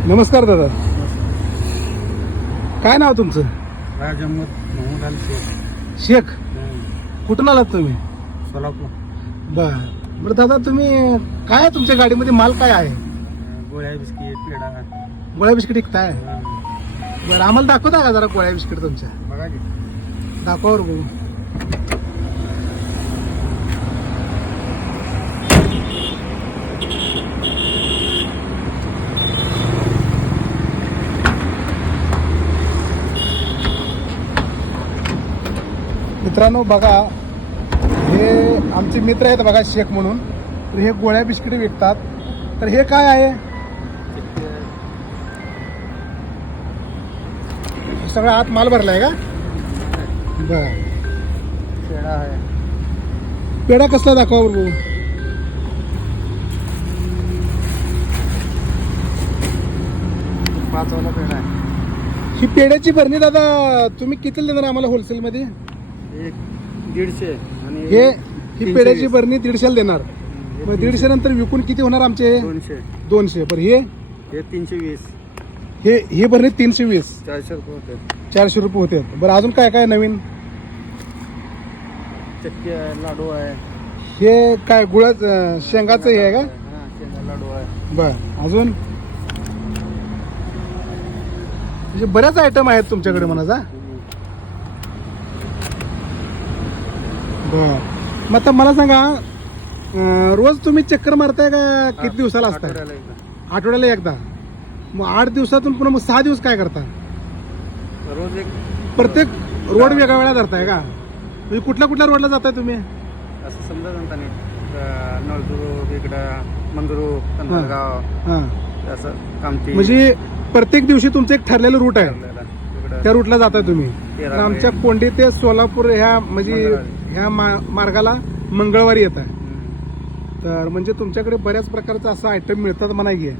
नमस्कार दादा. काय नाव तुमचं? राजमत महमूद अल शेख? शेख कुठून आलात तुम्ही? सोलापूर. बर. बरं दादा तुम्ही काय आहे तुमच्या गाडीमध्ये माल काय आहे? गोळ्या बिस्किट पेढा गोळ्या बिस्किट विकताय? हं. बरं आम्हाला दाखवता का जरा गोळ्या बिस्किट तुमच्या? बघा की. दाखवा बरं बघू मित्रांनो बघा हे आमचे मित्र आहेत बघा शेख म्हणून. तर हे गोळ्या बिस्किट विकतात. तर हे काय आहे? सगळं आत माल भरलाय का? बर. पेढा आहे पेढा कसला दाखवा बरं बघू पाचवाला पेढा आहे. ही पेढ्याची भरणी दादा तुम्ही किती देणार आम्हाला होलसेल मध्ये? एक दीडशे आणि हे ही पेढ्याची. भरणी दीडशेला देणार. मग दीडशे नंतर विकून किती होणार आमचे? दोनशे. दोनशे. बरं हे? हे तीनशे वीस. हे हे भरणी तीनशे वीस. चारशे रुपये होते. चारशे रुपये होते. बरं अजून काय काय नवीन? चक्की आहे लाडू आहे. हे काय गुळाच शेंगाचं हे आहे का? हां शेंगा लाडू आहे. बर अजून? म्हणजे बऱ्याच आयटम आहेत तुमच्याकडे म्हणाचा हं. बर. मग आता मला सांगा अं, रोज तुम्ही चक्कर मारताय का किती दिवसाला असताय आठवड्याला एकदा. आठवड्याला एकदा. मग आठ दिवसातून पुन्हा मग सहा दिवस काय करता? रोज एक प्रत्येक रोड वेगळ्या वेळा धरताय का? म्हणजे कुठल्या कुठल्या रोडला जाताय तुम्ही? असं समजा जनता नाही नळदुर्ग इकडं मंगरूळ कंदरगाव हां असं कामती म्हणजे प्रत्येक दिवशी तुमचं एक ठरलेलं रूट आहे. इकडं त्या रूटला जाताय तुम्ही. तेरा तर आमच्या कोंडी ते सोलापूर ह्या म्हणजे मंगळवारी. ह्या मा- मार्गाला मंगळवारी येत आहे. तर म्हणजे तुमच्याकडे बऱ्याच प्रकारचं असं आयटम मिळतात म्हणा की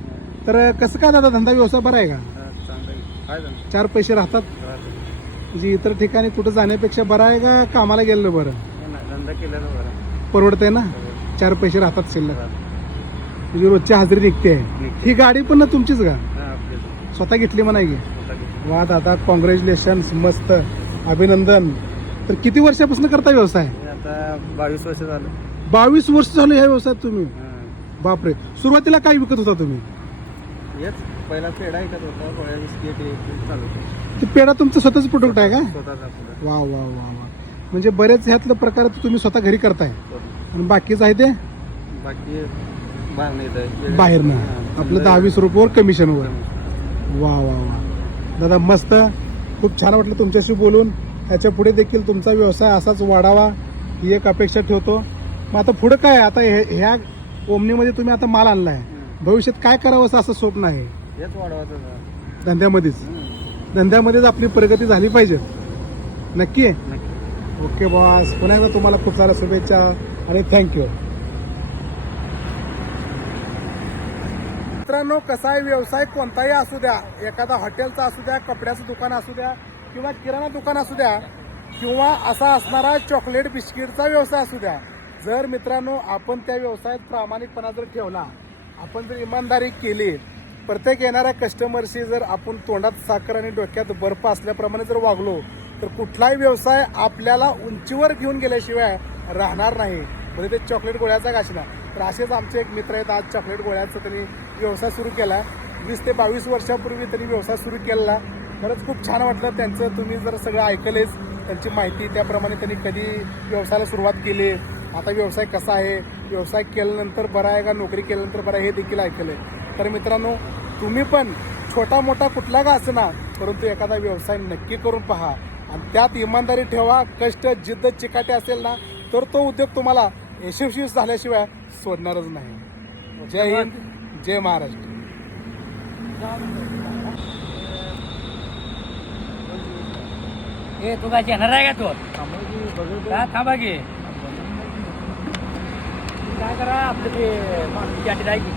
तर कसं काय दादा धंदा व्यवसाय बरा आहे का? आहे. चार पैसे राहतात. राहतं. म्हणजे इतर ठिकाणी कुठं जाण्यापेक्षा बरं आहे का कामाला गेलेलं बरं? धंदा केलेला बरा परवडतंय ना? चार पैसे राहतात शिल्लक. म्हणजे रोजची हजेरी निघते. निघते. ही गाडी पण ना तुमचीच का? हा, आपले. स्वतः घेतली म्हणा की स्वतः घेतलं. वा दादा कॉंग्रॅच्युलेशन मस्त. अभिनंदन. तर किती वर्षापासून करता व्यवसाय? आता बावीस वर्ष झालं. बावीस वर्ष झालं ह्या व्यवसायात तुम्ही? हा. बापरे. सुरुवातीला काय विकत होता तुम्ही? हेच पहिला पेढा ऐकत होता गोळ्या बिस्किट हे ते चालू होतं. ते पेढा तुमचं स्वतःच प्रोडक्ट आहे का? स्वतःचा. वा वा वा वा. म्हणजे बरेच ह्यातलं प्रकार तुम्ही स्वतः घरी करताय. स्वतः. आणि बाकीचं आहे ते? बाकी बाहेर नाही जायचं. हा, आपलं दहा वीस रुपयावर कमिशनवर वा वा वा. दादा मस्त. खूप छान वाटलं तुमच्याशी बोलून. ह्याच्या पुढे देखील तुमचा व्यवसाय असाच वाढावा ही एक अपेक्षा ठेवतो. मग आता पुढं काय? आता हे- ह्या ओमनीमध्ये तुम्ही आता माल आणलाय. हं. भविष्यात काय करावं असं असं स्वप्न आहे? हेच वाढवायचं. धंद्यामध्येच. धंद्यामध्येच आपली प्रगती झाली पाहिजे. नक्की? नक्की. Okay boss. पुन्हा एकदा तुम्हाला खूप साऱ्या शुभेच्छा आणि थँक्यू मित्रांनो कसा आहे व्यवसाय कोणताही असू द्या एखादा हॉटेलचा असू द्या कपड्याचं दुकान असू द्या किंवा किराणा दुकान असू द्या किंवा असा असणारा चॉकलेट बिस्किटचा व्यवसाय असू द्या. जर मित्रांनो आपण त्या व्यवसायात प्रामाणिकपणा जर ठेवला आपण जर इमानदारी केली प्रत्येक येणाऱ्या कस्टमरशी जर आपण तोंडात साखर आणि डोक्यात बर्फ असल्याप्रमाणे जर वागलो तर कुठलाही व्यवसाय आपल्याला उंचीवर घेऊन गेल्याशिवाय राहणार नाही. म्हणजे ते चॉकलेट गोळ्याचा गाशला तर असेच आमचे एक मित्र आहेत आज चॉकलेट गोळ्याचा त्यांनी व्यवसाय सुरू केला. वीस ते बावीस वर्षापूर्वी त्यांनी व्यवसाय सुरू केलेला. खरंच खूप छान वाटलं त्यांचं. तुम्ही जर सगळं ऐकलेच त्यांची माहिती त्याप्रमाणे त्यांनी कधी व्यवसायाला सुरुवात केली आता व्यवसाय कसा आहे व्यवसाय केल्यानंतर बरा आहे का नोकरी केल्यानंतर बरा आहे हे देखील ऐकलंय. तर मित्रांनो तुम्ही पण छोटा मोठा कुठला का ना परंतु एखादा व्यवसाय नक्की करून पहा. आणि त्यात इमानदारी ठेवा कष्ट जिद्द चिकाटे असेल ना तर तो उद्योग तुम्हाला यशस्वी झाल्याशिवाय सोडणारच नाही. जय हिंद जय महाराष्ट्र. ए तू काय येणार आहे का तू? का थांबा की. काय करा आपलं ते माणूस आहे की